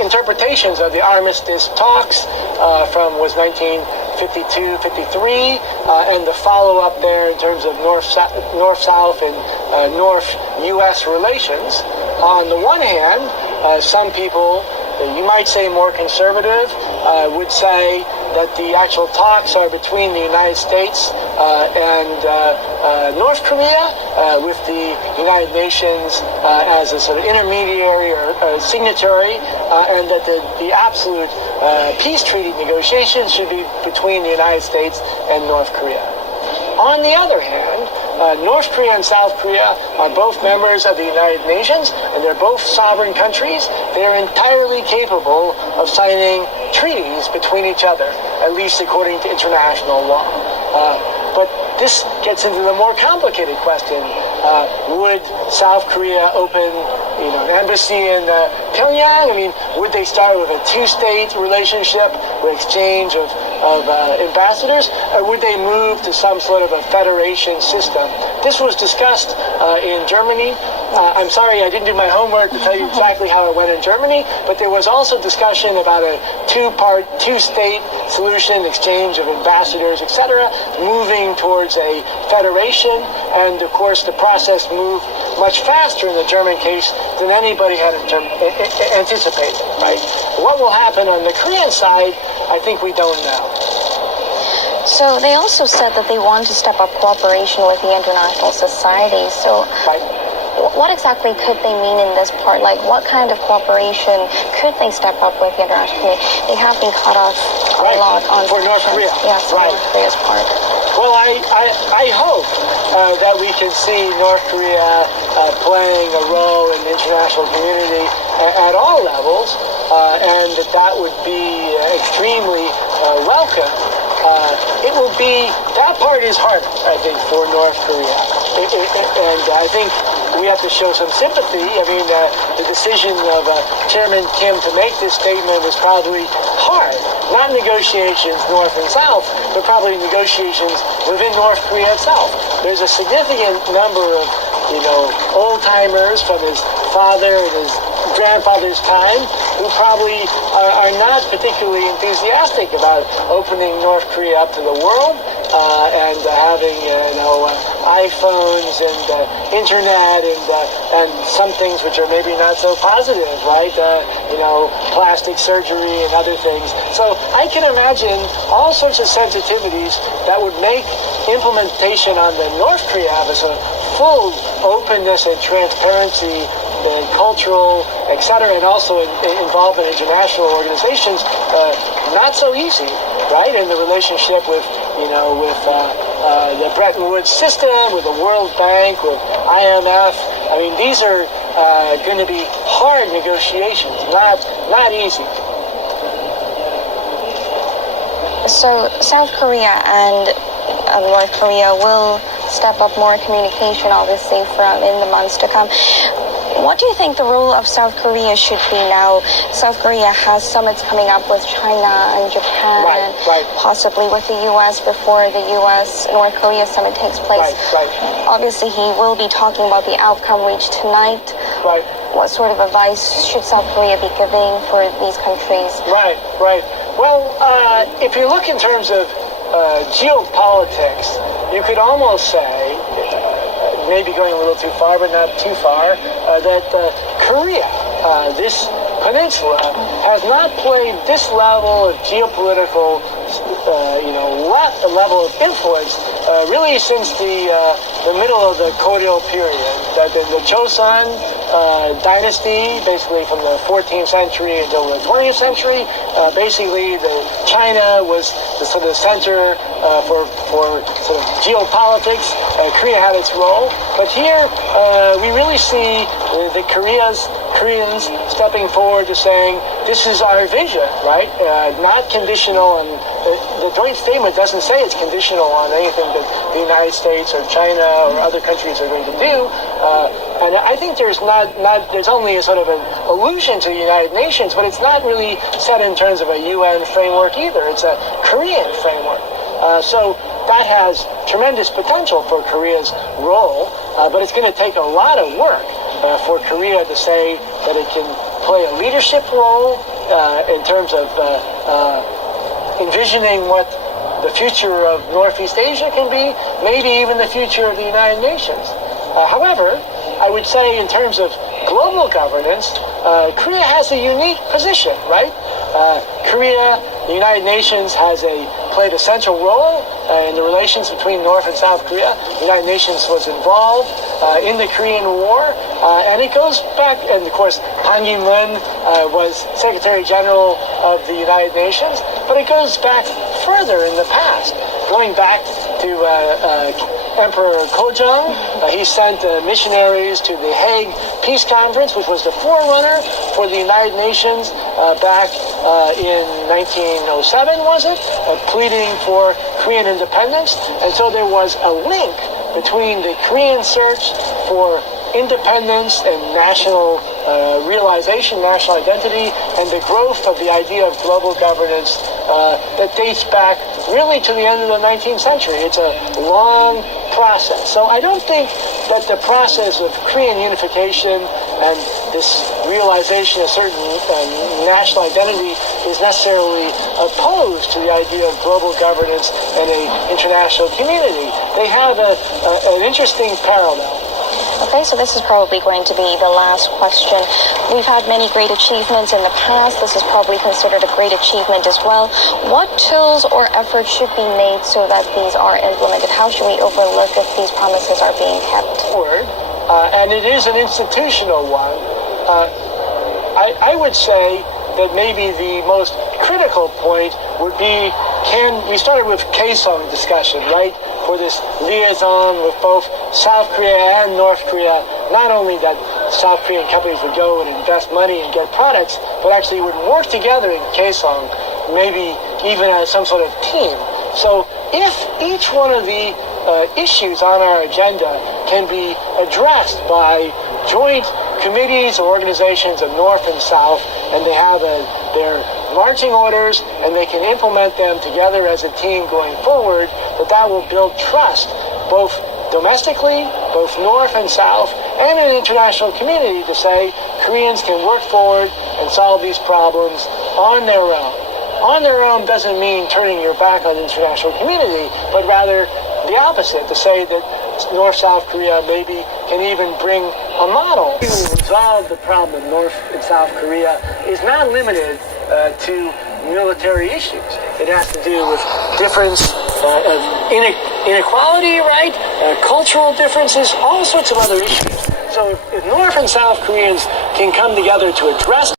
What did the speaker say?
interpretations of the armistice talks was 1952-53, and the follow-up there in terms of North-South and North-U.S. relations. On the one hand, some people, you might say more conservative, would say that the actual talks are between the United States and North Korea, with the United Nations as a sort of intermediary or signatory, and that the absolute peace treaty negotiations should be between the United States and North Korea. On the other hand, North Korea and South Korea are both members of the United Nations, and they're both sovereign countries. They're entirely capable of signing treaties between each other, at least according to international law. But this gets into the more complicated question. Would South Korea open an embassy in Peoyang? I mean, would they start with a two-state relationship with exchange of ambassadors, or would they move to some sort of a federation system? This was discussed in Germany. I'm sorry I didn't do my homework to tell you exactly how it went in Germany, but there was also discussion about a two-state solution, exchange of ambassadors, etc., moving towards a federation, and of course the process moved much faster in the German case than anybody had anticipated, right? What will happen on the Korean side, I think we don't know. So they also said that they want to step up cooperation with the international society. So what exactly could they mean in this part? Like, what kind of cooperation could they step up with the international community? They have been cut off a lot on for North Korea. Yes, North Korea's part. Well, I hope that we can see North Korea playing a role in the international community at all levels, and that would be extremely welcome. It will be, that part is hard, I think, for North Korea. And I think we have to show some sympathy. I mean, the decision of Chairman Kim to make this statement was probably hard. Not negotiations north and south, but probably negotiations within North Korea itself. There's a significant number of, old-timers from his father and his grandfather's time who probably are not particularly enthusiastic about opening North Korea up to the world and having iPhones and internet and some things which are maybe not so positive, right? Plastic surgery and other things. So I can imagine all sorts of sensitivities that would make implementation on the North Korea have a sort of full openness and transparency, and cultural, etc., and also involved in international organizations, not so easy, right? In the relationship with the Bretton Woods system, with the World Bank, with IMF. I mean, these are going to be hard negotiations, not easy. So South Korea and North Korea will step up more communication, obviously, in the months to come. What do you think the role of South Korea should be now? South Korea has summits coming up with China and Japan, right. Possibly with the U.S. before the U.S.-North Korea summit takes place. Right. Obviously, he will be talking about the outcome reached tonight. Right. What sort of advice should South Korea be giving for these countries? Right. Well, if you look in terms of geopolitics, you could almost say, maybe going a little too far, but not too far, that Korea, this peninsula, has not played this level of geopolitical, level of influence really since the middle of the Goryeo period. The Joseon dynasty, basically from the 14th century until the 20th century, basically China was the sort of center for sort of geopolitics. Korea had its role, but here we really see the Koreans stepping forward to saying, this is our vision, right? Not conditional on, the joint statement doesn't say it's conditional on anything that the United States or China or other countries are going to do. And I think there's only a sort of an allusion to the United Nations, but it's not really set in terms of a UN framework either. It's a Korean framework. So that has tremendous potential for Korea's role, but it's going to take a lot of work for Korea to say that it can play a leadership role in terms of envisioning what the future of Northeast Asia can be, maybe even the future of the United Nations. However, I would say in terms of global governance, Korea has a unique position, right? Korea, the United Nations played a central role in the relations between North and South Korea. The United Nations was involved in the Korean War, and it goes back, and of course, Han Ki-moon was Secretary General of the United Nations, but it goes back further in the past, going back to Emperor Jung. He sent missionaries to the Hague Peace Conference, which was the forerunner for the United Nations back in 1907, was it? Pleading for Korean independence. And so there was a link between the Korean search for independence and national realization, national identity, and the growth of the idea of global governance that dates back really to the end of the 19th century. It's a long process. So I don't think that the process of Korean unification and this realization of certain national identity is necessarily opposed to the idea of global governance and an international community. They have an interesting parallel. Okay, so this is probably going to be the last question. We've had many great achievements in the past. This is probably considered a great achievement as well. What tools or efforts should be made so that these are implemented? How should we overlook if these promises are being kept? And it is an institutional one. I would say that maybe the most critical point would be, we started with Kaesong discussion, right? For this liaison with both South Korea and North Korea, not only that South Korean companies would go and invest money and get products, but actually would work together in Kaesong, maybe even as some sort of team. So if each one of the issues on our agenda can be addressed by joint committees or organizations of North and South, and they have their marching orders, and they can implement them together as a team going forward, that will build trust, both domestically, both North and South, and in an international community to say Koreans can work forward and solve these problems on their own. On their own doesn't mean turning your back on the international community, but rather the opposite, to say that North-South Korea maybe can even bring a model to resolve the problem of North and South Korea is not limited to military issues. It has to do with difference of inequality, right? Cultural differences, all sorts of other issues. So if North and South Koreans can come together to address